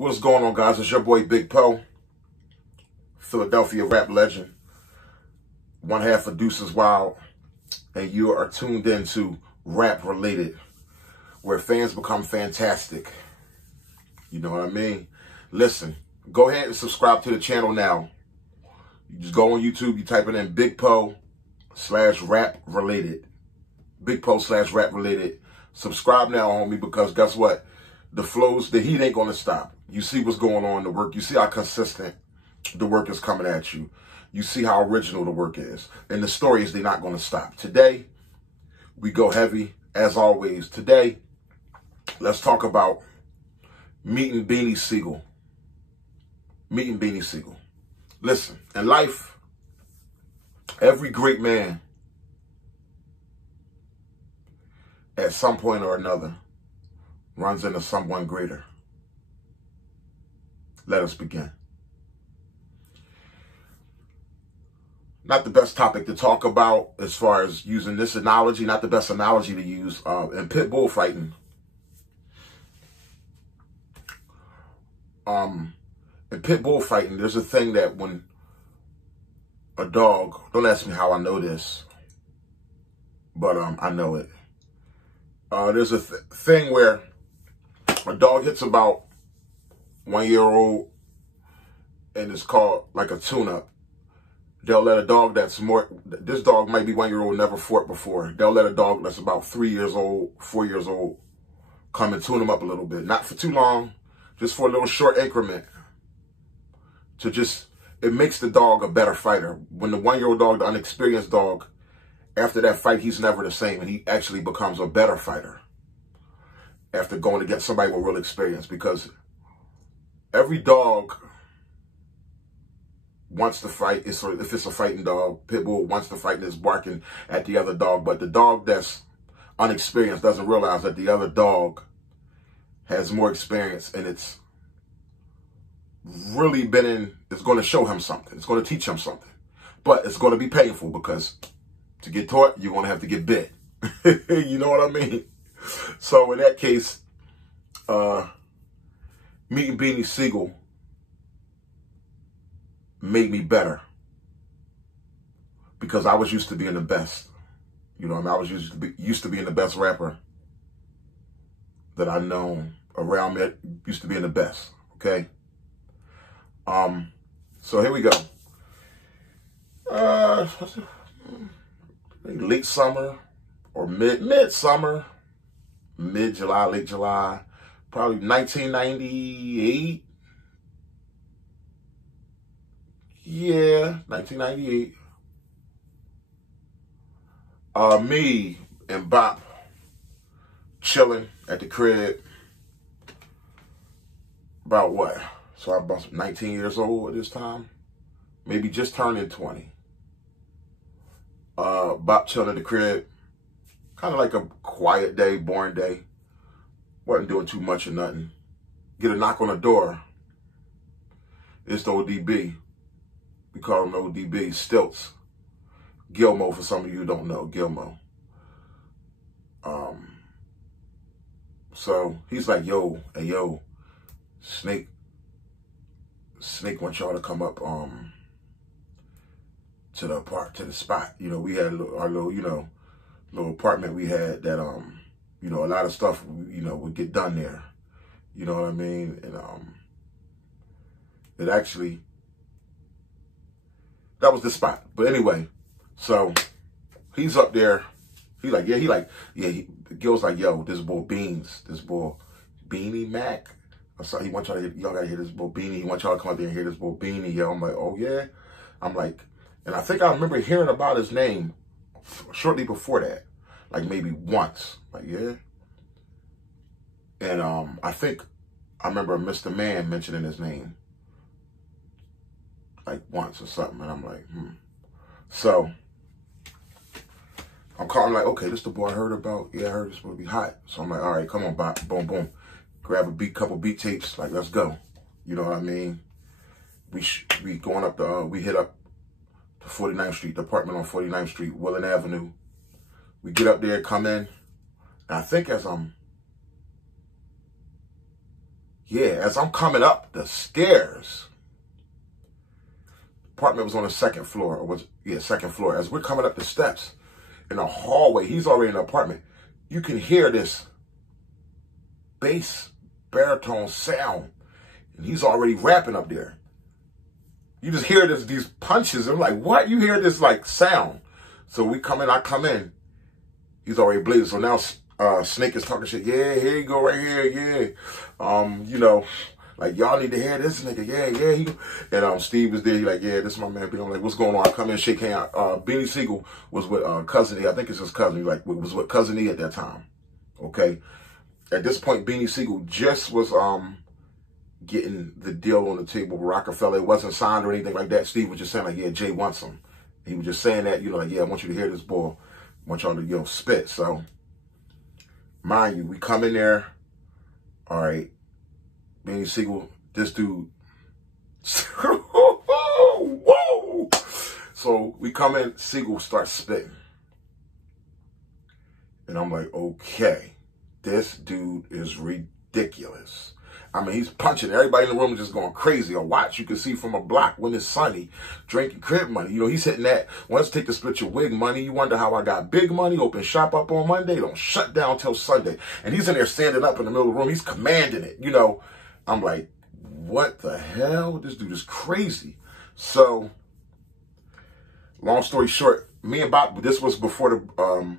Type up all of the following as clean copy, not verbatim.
What's going on, guys? It's your boy Big Poe, Philadelphia rap legend, one half of Deuces Wild, and you are tuned into Rap Related, where fans become fantastic. You know what I mean? Listen, go ahead and subscribe to the channel now. You just go on YouTube, you type it in Big Poe /Rap Related. Big Poe /Rap Related. Subscribe now, homie, because guess what? The flows, the heat ain't going to stop. You see what's going on in the work. You see how consistent the work is coming at you. You see how original the work is. And the stories, they're not going to stop. Today, we go heavy, as always. Today, let's talk about meeting Beanie Siegel. Meeting Beanie Siegel. Listen, in life, every great man, at some point or another, runs into someone greater. Let us begin. Not the best topic to talk about as far as using this analogy, not the best analogy to use in pit bull fighting. In pit bull fighting, there's a thing that when a dog, don't ask me how I know this, but I know it. There's a thing where a dog hits about 1 year old and it's called like a tune-up. They'll let a dog that's more, this dog might be 1 year old, never fought before. They'll let a dog that's about 3 years old, 4 years old, come and tune him up a little bit. Not for too long, just for a little short increment. To just, it makes the dog a better fighter. When the 1 year old dog, the unexperienced dog, after that fight, he's never the same. And he actually becomes a better fighter after going against somebody with real experience. Because every dog wants to fight. If it's a fighting dog, pit bull wants to fight and is barking at the other dog. But the dog that's unexperienced doesn't realize that the other dog has more experience, and it's really it's going to show him something. It's going to teach him something. But it's going to be painful because to get taught, you're going to have to get bit. You know what I mean? So in that case, meeting Beanie Siegel made me better because I was used to being the best. You know what I mean? I was used to being the best rapper that I known around me. Used to being the best. Okay. So here we go. Late summer or mid-summer, mid-July, late July, probably 1998. Yeah, 1998. Me and Bop chilling at the crib. About what? So I was about 19 years old at this time. Maybe just turning 20. Bop chilling at the crib. Kind of like a quiet day, boring day. Wasn't doing too much or nothing. Get a knock on the door. It's the ODB. We call him ODB, Stilts. Gilmo, for some of you who don't know, Gilmo. So he's like, yo, hey, yo, Snake wants y'all to come up to the spot. You know, we had our little, you know, little apartment we had that, you know, a lot of stuff, you know, would get done there. You know what I mean? And it actually, that was the spot. But anyway, so he's up there. He's like, yeah, Gil's like, yo, this boy Beans, this boy Beanie Mac. So he wants y'all gotta hear this boy Beanie. He wants y'all to come out there and hear this boy Beanie. Yo, I'm like, oh yeah. I'm like, and I think I remember hearing about his name shortly before that. Like maybe once. Like, yeah. And I think I remember Mr. Man mentioning his name. Like once or something. And I'm like, So I'm calling like, okay, this the boy I heard about. Yeah, I heard this will be hot. So I'm like, all right, come on, Bop. Boom, boom. Grab a couple beat tapes. Like, let's go. You know what I mean? We going up we hit up to 49th Street, the apartment on 49th Street, Willen Avenue. We get up there, come in. And I think as Yeah, as I'm coming up the stairs, apartment was on the second floor, second floor. As we're coming up the steps in the hallway, he's already in the apartment. You can hear this bass baritone sound, and he's already rapping up there. You just hear these punches. I'm like, what? You hear this like sound. So we come in, I come in. He's already bleeding. So now Snake is talking shit. Yeah, here you go right here. Yeah. You know, like, y'all need to hear this nigga. Yeah. And Steve was there. He like, yeah, this is my man. I'm like, what's going on? I come in, shake hands. Beanie Siegel was with Cousin E. I think it's his cousin. He like was with Cousin E at that time. Okay. At this point, Beanie Siegel just was getting the deal on the table with Rockefeller. It wasn't signed or anything like that. Steve was just saying like, yeah, Jay wants him. He was just saying that, you know, like, yeah, I want you to hear this boy. I want y'all to, you know, spit. So, mind you, we come in there. All right. Beanie Siegel, this dude. Whoa! So, we come in, Siegel starts spitting. And I'm like, okay, this dude is ridiculous. I mean, he's punching. Everybody in the room is just going crazy. Or watch, you can see from a block when it's sunny, drinking crib money. You know, he's hitting that. Once take to split your wig money. You wonder how I got big money. Open shop up on Monday. Don't shut down till Sunday. And he's in there standing up in the middle of the room. He's commanding it. You know, I'm like, what the hell? This dude is crazy. So, long story short, me and Bob, this was before the,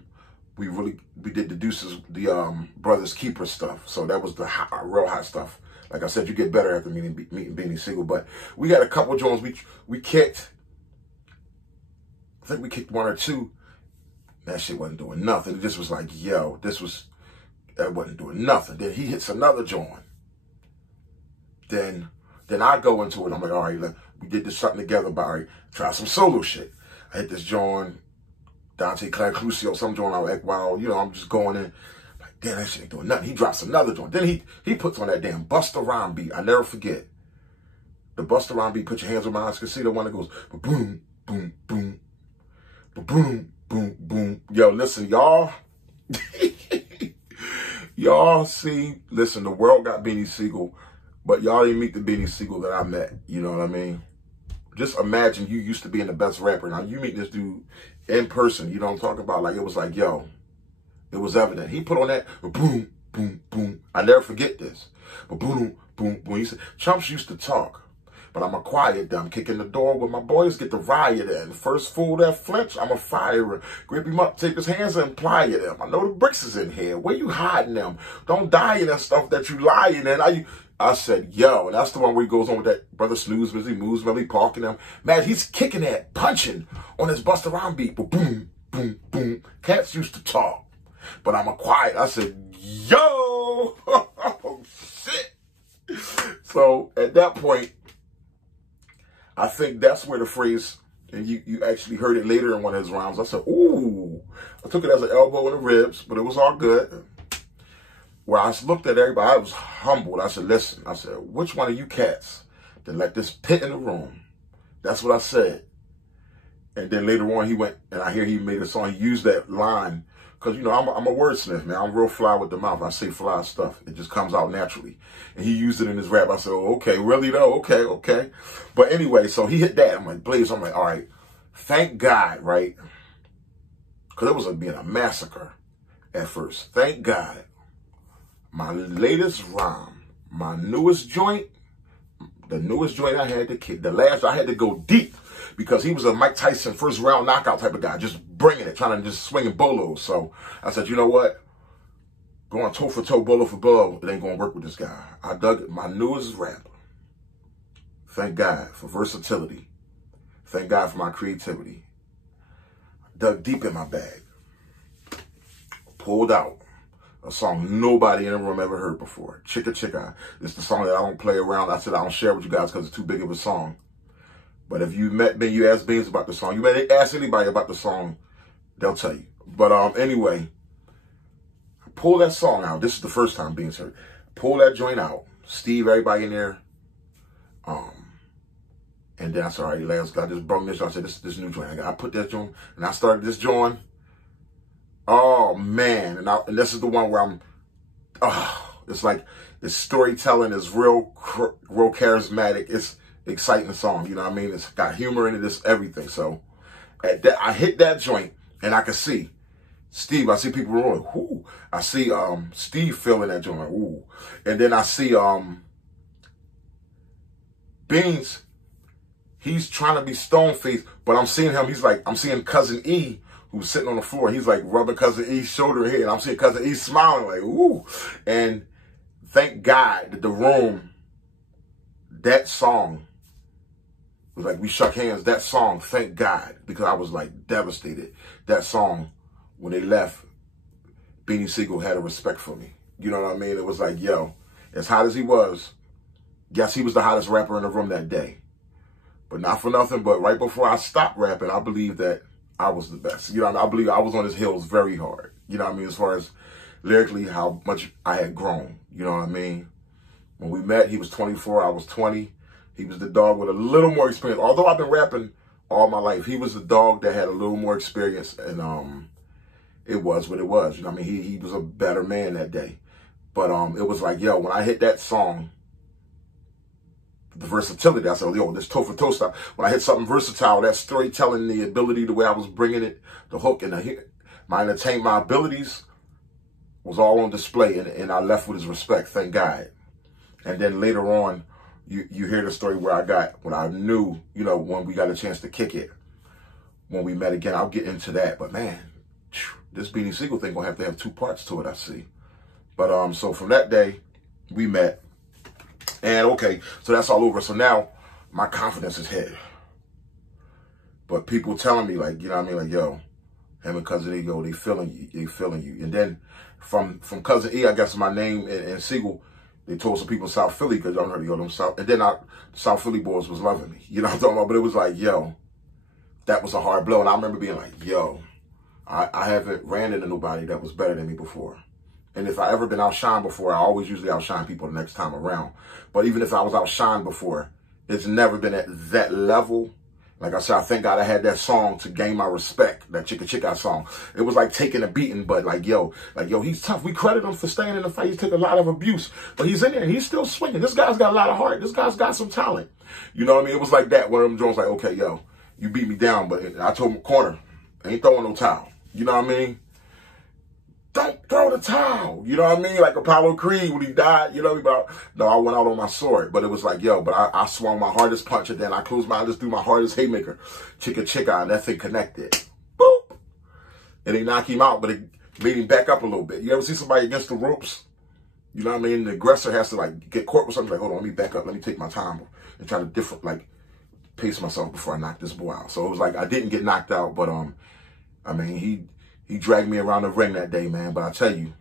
we did the Deuces, the Brothers Keeper stuff. So that was the real hot stuff. Like I said, you get better after meeting Beanie Siegel. But we got a couple joints we kicked. I think we kicked one or two. That shit wasn't doing nothing. It just was like, yo, that wasn't doing nothing. Then he hits another joint. Then I go into it. I'm like, all right, we did this something together, but all right, try some solo shit. I hit this joint. Dante Clan Clusio, some joint. I'm like, wow, you know, I'm just going in. Like, damn, that shit ain't doing nothing. He drops another joint. Then he puts on that damn Busta Rhyme beat. I never forget. The Busta Rhyme beat, Put Your Hands on My Eyes. You can see the one that goes, boom, boom, boom, boom, boom, boom. Yo, listen, y'all. Y'all see, listen, the world got Beanie Siegel, but y'all didn't meet the Beanie Siegel that I met. You know what I mean? Just imagine you used to being the best rapper. Now you meet this dude in person. You know what I'm talking about? Like, it was like, yo, it was evident. He put on that boom, boom, boom. I never forget this. But boom, boom, boom. He said, chumps used to talk, but I'm a quiet them. Kicking the door when my boys get the riot in. First fool that flinch, I'm a fire. Grip him up, take his hands and ply at him. I know the bricks is in here. Where you hiding them? Don't die in that stuff that you lying in. I said, yo, and that's the one where he goes on with that Brother Snooze, Busy Moves, Melly Park and them. Man, he's kicking that, punching on his Busta Rhyme beat. But boom, boom, boom. Cats used to talk, but I'm a quiet. I said, yo, oh, shit. So at that point, I think that's where the phrase, and you actually heard it later in one of his rhymes. I said, ooh. I took it as an elbow in the ribs, but it was all good. Where I looked at everybody, I was humbled. I said, listen, I said, which one of you cats that let this pit in the room? That's what I said. And then later on, he went, and I hear he made a song. He used that line, because, you know, I'm a wordsmith, man. I'm real fly with the mouth. I say fly stuff. It just comes out naturally. And he used it in his rap. I said, oh, okay, really though? Okay. But anyway, so he hit that. I'm like, Blaze, I'm like, all right, thank God, right? Because it was being a massacre at first. Thank God. My latest rhyme, my newest joint, the newest joint I had to kick, I had to go deep because he was a Mike Tyson first round knockout type of guy, just bringing it, trying to just swinging bolos. So I said, you know what? Going toe for toe, bolo for bolo, it ain't going to work with this guy. I dug it. My newest rap. Thank God for versatility. Thank God for my creativity. Dug deep in my bag. Pulled out a song nobody in the room ever heard before. Chicka Chicka. It's the song that I don't play around. I said I don't share with you guys because it's too big of a song. But if you met me, you ask Beans about the song. You may ask anybody about the song, they'll tell you. But anyway, I pulled that song out. This is the first time Beans heard. Pull that joint out. Steve, everybody in there. And then I said, all right, last guy just brung this. I said, this new joint. I put that joint, and I started this joint. Oh man, and this is the one where it's like It's storytelling. It's real charismatic. It's exciting song. You know what I mean? It's got humor in it. It's everything. So at that, I hit that joint and I could see Steve. I see people rolling. Whoo. I see Steve feeling that joint. Like, ooh. And then I see Beans. He's trying to be stone faced, but I'm seeing him. He's like, I'm seeing Cousin E, who's sitting on the floor. He's like rubbing Cousin E's shoulder here, and I'm seeing Cousin E smiling like, ooh. And thank God that the room, that song was like, we shook hands. That song, thank God, because I was like devastated. That song, when they left, Beanie Siegel had a respect for me. You know what I mean? It was like, yo, as hot as he was, yes, he was the hottest rapper in the room that day. But not for nothing, but right before I stopped rapping, I believed that I was the best. You know what I mean? I believe I was on his heels very hard. You know what I mean? As far as lyrically, how much I had grown. You know what I mean? When we met, he was 24, I was 20. He was the dog with a little more experience. Although I've been rapping all my life, he was the dog that had a little more experience. And it was what it was. You know what I mean? He was a better man that day. But it was like, yo, when I hit that song, the versatility, I said, yo, this toe for toe stuff. When I hit something versatile, that storytelling, the ability, the way I was bringing it, the hook and my entertainment, my abilities was all on display, and I left with his respect, thank God. And then later on, you hear the story where when I knew, you know, when we got a chance to kick it, when we met again. I'll get into that, but man, this Beanie Siegel thing gonna have to have two parts to it, I see. But so from that day, we met. And okay, so that's all over. So now my confidence is hit. But people telling me, like, you know what I mean? Like, yo, him and Cousin E, yo, they feeling you. They feeling you. And then from Cousin E, I guess my name and Siegel, they told some people in South Philly, because y'all heard, yo, them South. And then South Philly boys was loving me. You know what I'm talking about? But it was like, yo, that was a hard blow. And I remember being like, yo, I haven't ran into nobody that was better than me before. And if I ever been outshined before, I always usually outshine people the next time around. But even if I was outshined before, it's never been at that level. Like I said, I thank God I had that song to gain my respect, that Chicka Chicka song. It was like taking a beating, but like, yo, he's tough. We credit him for staying in the fight. He took a lot of abuse, but he's in there. He's still swinging. This guy's got a lot of heart. This guy's got some talent. You know what I mean? It was like that. One of them Jones like, okay, yo, you beat me down, but I told him, corner, ain't throwing no towel. You know what I mean? Don't throw the towel. You know what I mean? Like Apollo Creed when he died, you know, no, I went out on my sword. But it was like, yo, but I swung my hardest punch, and then I closed my eyes, just threw my hardest haymaker. Chicka Chicka, and that thing connected. Boop. And they knocked him out, but it made him back up a little bit. You ever see somebody against the ropes? You know what I mean? The aggressor has to like get caught with something, like, hold on, let me back up. Let me take my time and try to pace myself before I knock this boy out. So it was like, I didn't get knocked out, but I mean, he dragged me around the ring that day, man. But I tell you,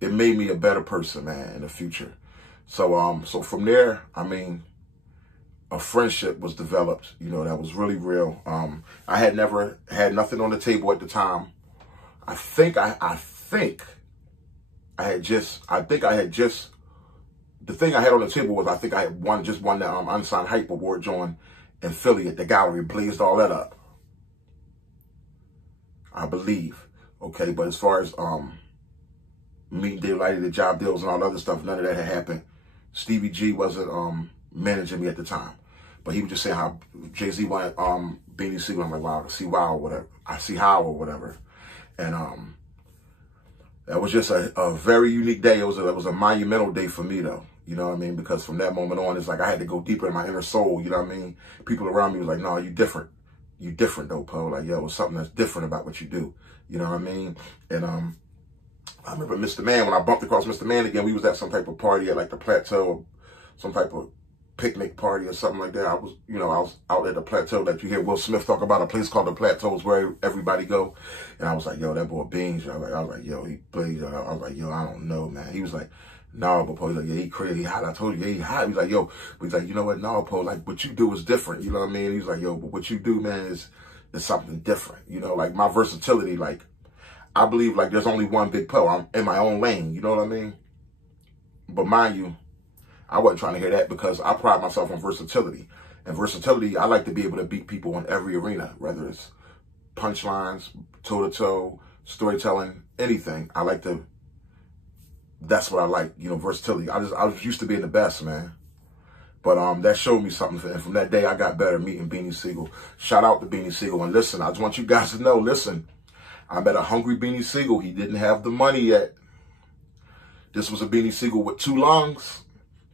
it made me a better person, man, in the future. So so from there, I mean, a friendship was developed, you know, that was really real. I had never had nothing on the table at the time. I think I had just the thing I had on the table was, I think I had just won the Unsigned Hype Award joint in Philly at the gallery, blazed all that up, I believe. Okay, but as far as meeting Dave Lighty, the job deals and all the other stuff, none of that had happened. Stevie G wasn't managing me at the time, but he was just saying how Jay-Z wanted Beanie Siegel. I'm like, wow, I see wow or whatever. I see how or whatever. And that was just a very unique day. It was a monumental day for me, though. You know what I mean? Because from that moment on, it's like I had to go deeper in my inner soul. You know what I mean? People around me was like, no, you different. You different, though, Poe. Like, yo, it's something that's different about what you do. You know what I mean? And I remember Mr. Man, when I bumped across Mr. Man again, we was at some type of party at like the Plateau, some type of picnic party or something like that. I was out at the Plateau that you hear Will Smith talk about, a place called the Plateaus where everybody go. And I was like, yo, that boy Beans. I was like, yo, he plays. I was like, yo, I don't know, man. He was like, no, but Poe, he's like, yeah, he crazy, he hot. I told you, yeah, he hot. He's like, yo, but he's like, you know what? No, Poe, like what you do is different. You know what I mean? He's like, yo, but what you do, man, is something different. You know, like my versatility, like I believe like there's only one big Poe. I'm in my own lane. You know what I mean? But mind you, I wasn't trying to hear that, because I pride myself on versatility. And versatility, I like to be able to beat people in every arena, whether it's punchlines, toe-to-toe, storytelling, anything. I like to that's what I like, you know, versatility. I was used to being the best, man. But that showed me something. And from that day, I got better meeting Beanie Siegel. Shout out to Beanie Siegel. And listen, I just want you guys to know, listen, I met a hungry Beanie Siegel. He didn't have the money yet. This was a Beanie Siegel with 2 lungs.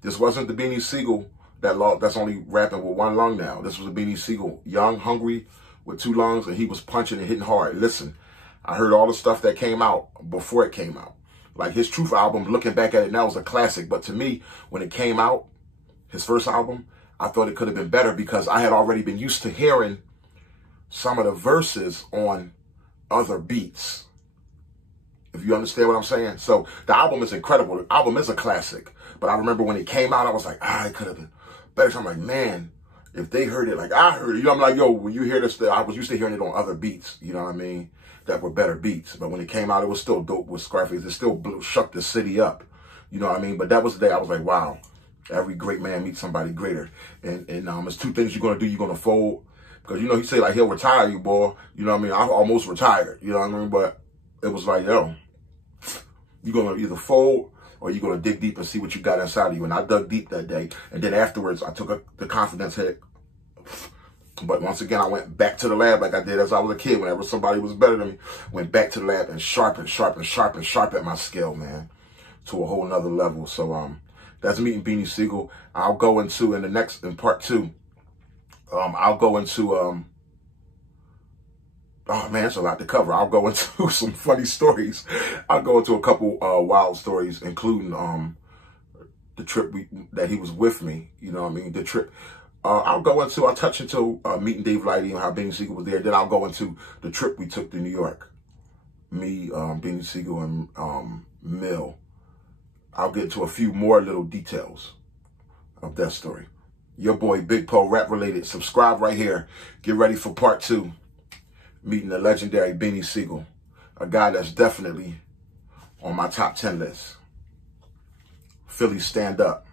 This wasn't the Beanie Siegel that's only rapping with 1 lung now. This was a Beanie Siegel, young, hungry, with 2 lungs, and he was punching and hitting hard. Listen, I heard all the stuff that came out before it came out. Like his Truth album, looking back at it now, was a classic. But to me, when it came out, his first album, I thought it could have been better because I had already been used to hearing some of the verses on other beats. If you understand what I'm saying. So the album is incredible. The album is a classic. But I remember when it came out, I was like, it could have been better. So I'm like, man, if they heard it like I heard it, you know, I'm like, yo, when you hear this, I was used to hearing it on other beats, you know what I mean, that were better beats. But when it came out, it was still dope with Scarface. It still shook the city up, you know what I mean. But that was the day I was like, wow, every great man meets somebody greater. And there's 2 things you're going to do. You're going to fold. Because, you know, he say like, he'll retire you, boy. You know what I mean? I almost retired, you know what I mean? But it was like, yo, you're going to either fold or you're going to dig deep and see what you got inside of you. And I dug deep that day. And then afterwards, I took the confidence hit. But once again, I went back to the lab like I did as I was a kid. Whenever somebody was better than me, went back to the lab and sharpen my skill, man, to a whole nother level. So that's meeting Beanie Siegel. I'll go into, in part 2, I'll go into, oh man, it's a lot to cover. I'll go into some funny stories. I'll go into a couple wild stories, including the trip that he was with me. You know what I mean? The trip. I'll touch into meeting Dave Lighty and how Beanie Siegel was there. Then I'll go into the trip we took to New York. Me, Beanie Siegel, and Mill. I'll get into a few more little details of that story. Your boy, Big Poe, rap related. Subscribe right here. Get ready for part 2. Meeting the legendary Beanie Siegel. A guy that's definitely on my top 10 list. Philly, stand up.